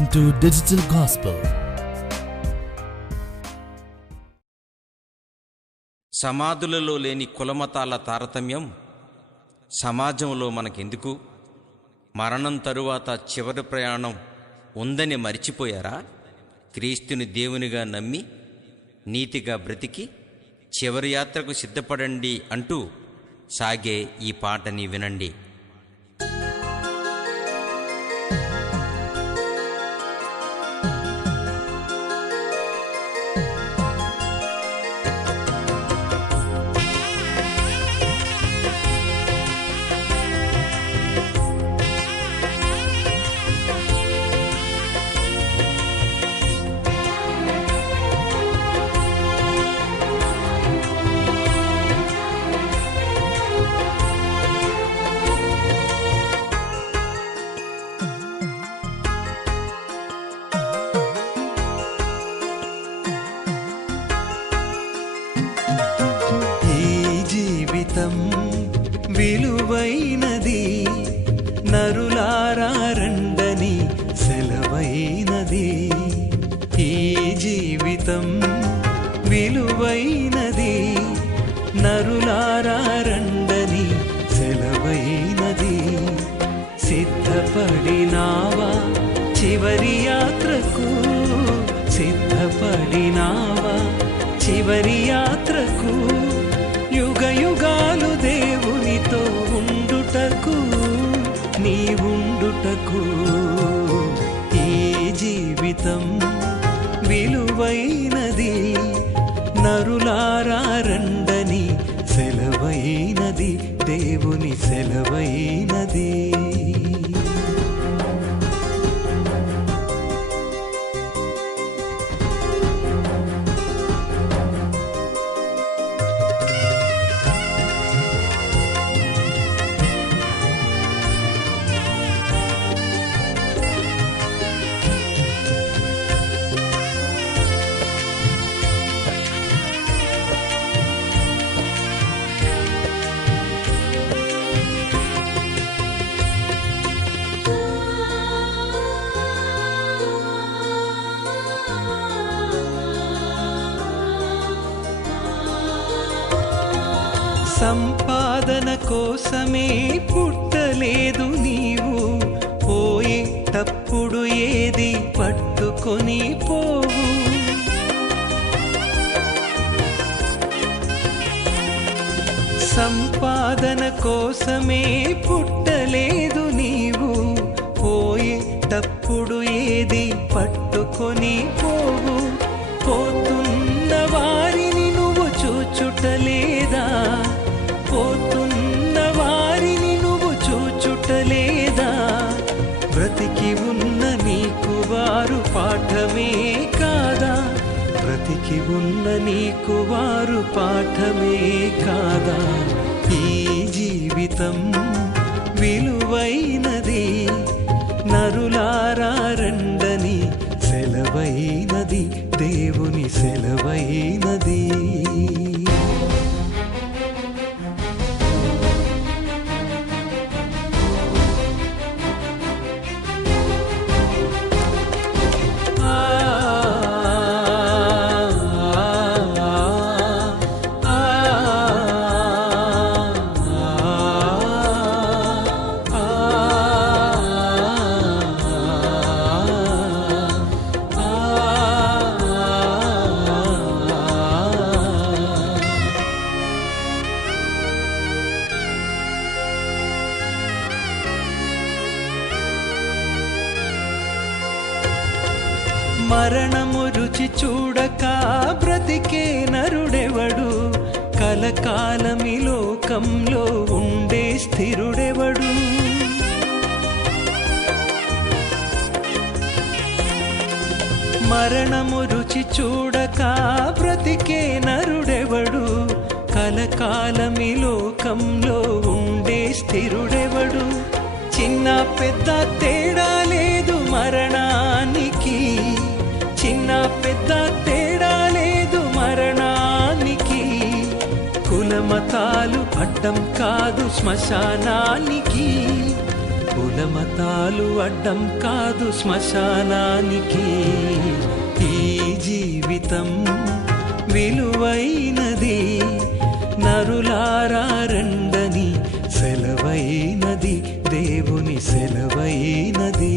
Welcome to Digital Gospel. సమాధులలో లేని కులమతాల తారతమ్యం సమాజంలో మనకెందుకు? మరణం తరువాత చివరి ప్రయాణం ఉందని మరిచిపోయారా? క్రీస్తుని దేవునిగా నమ్మి నీతిగా బ్రతికి చివరి యాత్రకు సిద్ధపడండి అంటూ సాగే ఈ పాటని వినండి. విలువైనది, నరులారా రండని సెలవైనది. ఈ జీవితం విలువైనది, నరులారా రండని సెలవైనది. సిద్ధపడినావా చివరి యాత్రకు? సిద్ధపడినావా చివరి యాత్రకు? యుగ యుగాలు దేవునితో ఉండుటకు, నీవుండుటకు. ఈ జీవితం విలువైనది, నరులారా రండని సెలవైనది, దేవుని సెలవైనది. సంపాదన కోసమే పుట్టలేదు నీవు, పోయేటప్పుడు ఏది పట్టుకొని పోవు. సంపాదన కోసమే పుట్టలేదు నీవు, పోయేటప్పుడు ఏది పట్టుకొని పోవు. పోతున్న వారిని నువ్వు చూచుటలేదా? పోతున్న వారిని నువ్వు చూచుటలేదా? బ్రతికి ఉన్న నీకు వారు పాఠమే కాదా? బ్రతికి ఉన్న నీకు వారు పాఠమే కాదా? ఈ జీవితం విలువైనది, నరులారా రండని సెలవైనది, దేవుని సెలవైనది. మరణము రుచి చూడక బ్రతికే నరుడెవడు? కలకాలమి లోకంలో ఉండే స్థిరుడెవడు? మరణము రుచి చూడక బ్రతికే నరుడెవడు? కలకాలమి లోకంలో ఉండే స్థిరుడెవడు? చిన్న పెద్ద తేడా లేదు మరణానికి, చిన్న పెద్ద తేడా లేదు మరణానికి. కులమతాలు అడ్డం కాదు శ్మశానానికి, కులమతాలు అడ్డం కాదు శ్మశానానికి. ఈ జీవితం విలువైనది, నరులారా రండని సెలవైనది, దేవుని సెలవైనది.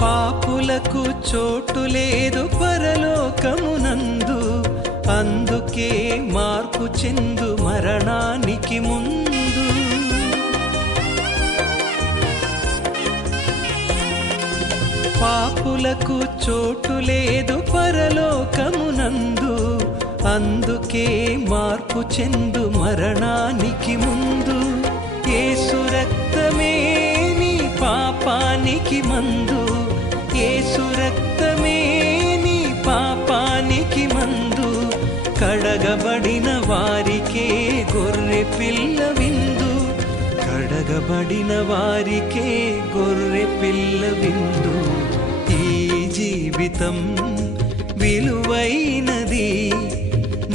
పాపులకు చోటు లేదు పరలోకమునందు, అందుకే మార్పు చెందు మరణానికి ముందు. పాపులకు చోటు లేదు పరలోకమునందు, అందుకే మార్పు చెందు మరణానికి ముందు. యేసు రక్తమే నీ పాపానికి మందు, యేసు రక్తమే నీ పాపానికి మందు. కడగబడిన వారికే గొర్రె పిల్ల విందు, కడగబడిన వారికే గొర్రె పిల్ల విందు. ఈ జీవితం విలువైనది,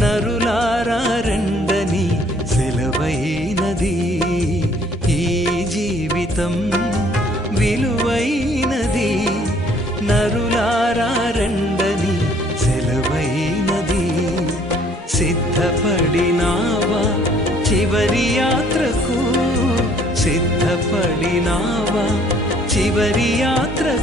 నరులారా రండని సెలవైనది. ఈ జీవితం విలువైనది, నరులారా రండని సెలవైనది. సిద్ధపడినావా చివరి యాత్రకు, సిద్ధపడినావా చివరి యాత్రకు.